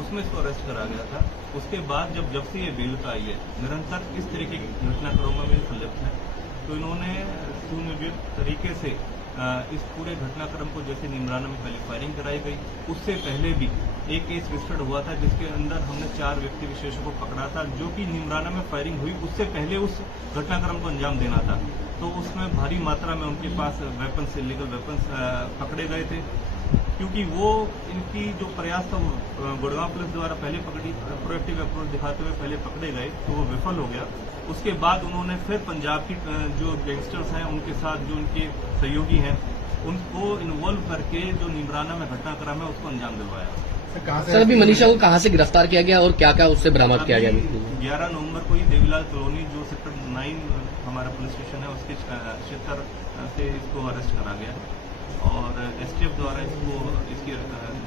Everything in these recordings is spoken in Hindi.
उसमें इसको अरेस्ट करा गया था। उसके बाद जब से ये बेल पे आई है, निरंतर इस तरीके की घटनाक्रमों में संलिप्त है। तो इन्होंने सुनियोजित तरीके से इस पूरे घटनाक्रम को, जैसे नीमराना में पहले फायरिंग कराई गई, उससे पहले भी एक केस रजिस्टर्ड हुआ था जिसके अंदर हमने 4 व्यक्ति विशेषों को पकड़ा था, जो कि नीमराना में फायरिंग हुई उससे पहले उस घटनाक्रम को अंजाम देना था। तो उसमें भारी मात्रा में उनके पास वेपन्स, इलीगल वेपन्स पकड़े गए थे, क्योंकि वो इनकी जो प्रयास था वो गुड़गांव पुलिस द्वारा पहले प्रोएक्टिव अप्रोच दिखाते हुए पहले पकड़े गए, तो वो विफल हो गया। उसके बाद उन्होंने फिर पंजाब की जो गैंगस्टर्स हैं उनके साथ, जो उनके सहयोगी हैं, उनको इन्वॉल्व करके जो नीमराना में घटनाक्रम है उसको अंजाम दिलवाया। सर, अभी मनीषा को कहाँ से गिरफ्तार किया गया और क्या क्या उससे बरामद किया गया? 11 नवंबर को ही देवीलाल कॉलोनी, जो सेक्टर 9 हमारा पुलिस स्टेशन है, उसके क्षेत्र से इसको अरेस्ट करा गया और एसटीएफ द्वारा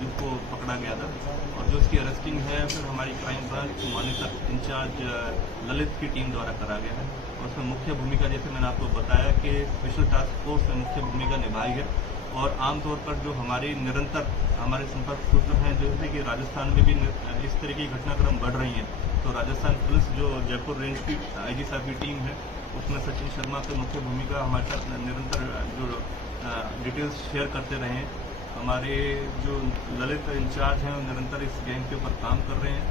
जिसको पकड़ा गया था, और जो इसकी अरेस्टिंग है फिर हमारी crime branch monitor incharge Lalit की टीम द्वारा करा गया है। और उसमें मुख्य भूमिका, जैसे मैंने आपको बताया कि स्पेशल टास्क फोर्स ने मुख्य भूमिका निभाई है। और आमतौर पर जो हमारे निरंतर हमारे संपर्क सूत्र हैं, जैसे कि राजस्थान में भी इस तरह की घटनाक्रम बढ़ रही हैं, तो राजस्थान पुलिस जो जयपुर रेंज की आईजी साहब की टीम है, उसमें सचिन शर्मा की मुख्य भूमिका हमारे साथ निरंतर जो डिटेल्स शेयर करते रहे हैं। हमारे जो ललित इंचार्ज हैं निरंतर इस गैंग के ऊपर काम कर रहे हैं।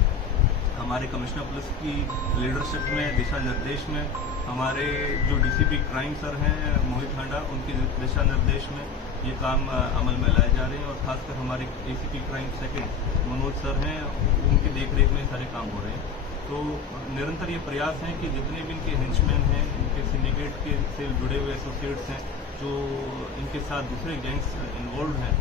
हमारे कमिश्नर पुलिस की लीडरशिप में, दिशा निर्देश में, हमारे जो डीसीपी क्राइम सर हैं मोहित हांडा, उनके दिशा निर्देश में ये काम अमल में लाए जा रहे हैं। और खासकर हमारे ACP crime second Manoj sir हैं, उनकी देखरेख में सारे काम हो रहे हैं। तो निरंतर ये प्रयास है कि जितने भी इनके हेंचमैन हैं, इनके सिंडिकेट के से जुड़े हुए एसोसिएट्स हैं, जो इनके साथ दूसरे गैंग्स इन्वॉल्व हैं,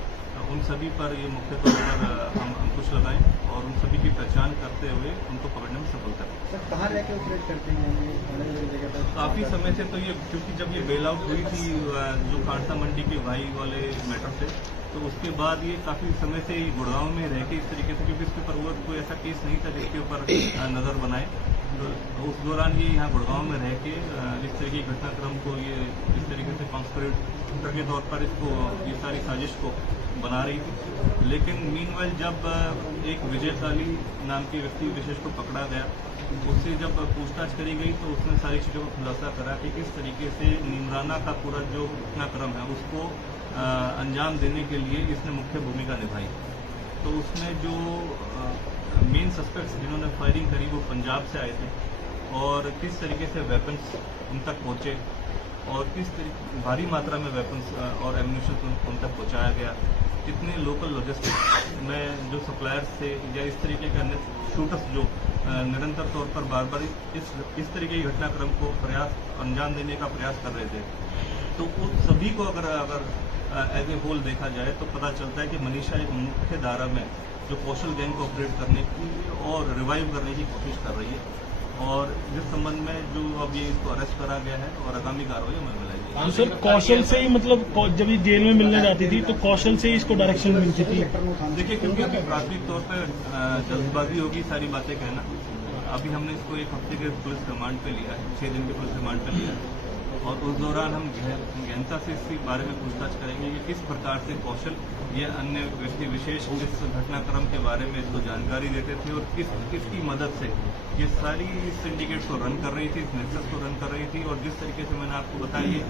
उन सभी पर ये मुख्य तौर पर हम अंकुश लगाएं और उन सभी की पहचान करते हुए उनको पकड़ने में सफलता करें। सर, कहाँ रहकर ऑपरेट करते हैं? काफ़ी समय से तो ये, क्योंकि जब ये बेल आउट हुई थी जो खारसा मंडी के भाई वाले मैटर से, तो उसके बाद ये काफ़ी समय से गुड़गांव में रह के इस तरीके से, क्योंकि इसके ऊपर वो कोई ऐसा केस नहीं था जिसके ऊपर नज़र बनाए, तो उस दौरान ये यहाँ गुड़गांव में रह के इस तरह की घटनाक्रम को ये इस तरीके से कॉन्स्पिरेटर के तौर पर इसको, ये सारी साजिश को बना रही थी। लेकिन मीनवाइल जब एक विजय काली नाम के व्यक्ति विशेष को पकड़ा गया, उससे जब पूछताछ करी गई तो उसने सारी चीज़ों को खुलासा करा कि किस तरीके से नीमराना का पूरा जो घटनाक्रम है उसको अंजाम देने के लिए इसने मुख्य भूमिका निभाई। तो उसमें जो मेन सस्पेक्ट्स जिन्होंने फायरिंग करी वो पंजाब से आए थे, और किस तरीके से वेपन्स उन तक पहुँचे और किस तरीके भारी मात्रा में वेपन्स और एम्यूनिशन उन तक पहुँचाया गया, कितने लोकल लॉजिस्टिक्स में जो सप्लायर्स थे या इस तरीके के अन्य शूटर्स जो निरंतर तौर पर बार बार इस तरीके की घटनाक्रम को अंजाम देने का प्रयास कर रहे थे। तो उन सभी को अगर एज ए होल देखा जाए तो पता चलता है कि मनीषा एक मुख्य धारा में जो कौशल गैंग को ऑपरेट करने की और रिवाइव करने की कोशिश कर रही है, और जिस संबंध में जो अब ये इसको अरेस्ट करा गया है और आगामी कार्रवाई अमल में लाई जाएगी। सर, कौशल से ही मतलब जब ये जेल में मिलने जाती थी तो कौशल से ही इसको डायरेक्शन मिलती थी? देखिए, क्योंकि अभी प्राथमिक तौर पर जल्दबाजी होगी सारी बातें कहना। अभी हमने इसको 1 हफ्ते के पुलिस रिमांड पे लिया है, 6 दिन के पुलिस रिमांड पे लिया है, और उस दौरान हम गहनता से इस बारे में पूछताछ करेंगे कि किस प्रकार से कौशल या अन्य व्यक्ति विशेष इस घटनाक्रम के बारे में इसको जानकारी देते थे और किसकी मदद से ये सारी सिंडिकेट को रन कर रही थी, इस नेक्सस को रन कर रही थी। और जिस तरीके से मैंने आपको बताया, ये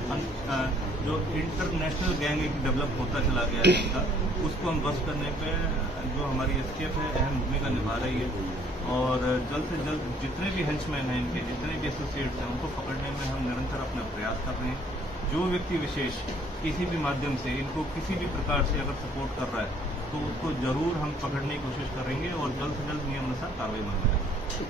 जो इंटरनेशनल गैंग एक डेवलप होता चला गया है इनका, उसको हम बस करने पे जो हमारी एसटीएफ है अहम भूमिका निभा रही है। और जल्द से जल्द जितने भी हेंचमैन हैं इनके, जितने भी एसोसिएट्स हैं, उनको पकड़ने में हम निरंतर अपना प्रयास कर रहे हैं। जो व्यक्ति विशेष किसी भी माध्यम से इनको किसी भी प्रकार से अगर सपोर्ट कर रहा है तो उसको जरूर हम पकड़ने की कोशिश करेंगे और जल्द से जल्द नियमानुसार कार्रवाई मांगेंगे।